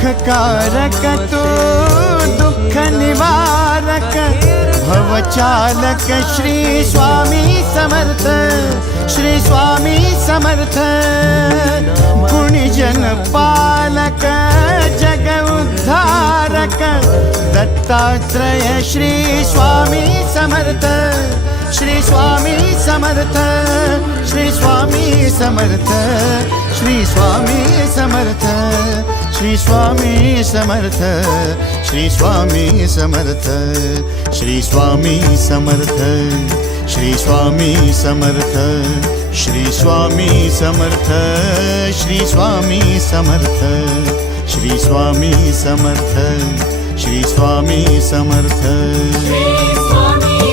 सुखकारक तू दुःख निवारक भवचालक श्री स्वामी समर्थ श्री स्वामी समर्थ गुणीजन पालक जग उद्धारक दत्तात्रय श्री स्वामी समर्थ श्री स्वामी समर्थ श्री स्वामी समर्थ श्री स्वामी समर्थ श्री स्वामी समर्थ श्री स्वामी समर्थ श्री स्वामी समर्थ श्री स्वामी समर्थ श्री स्वामी समर्थ श्री स्वामी समर्थ श्री स्वामी समर्थ श्री स्वामी समर्थ श्री स्वामी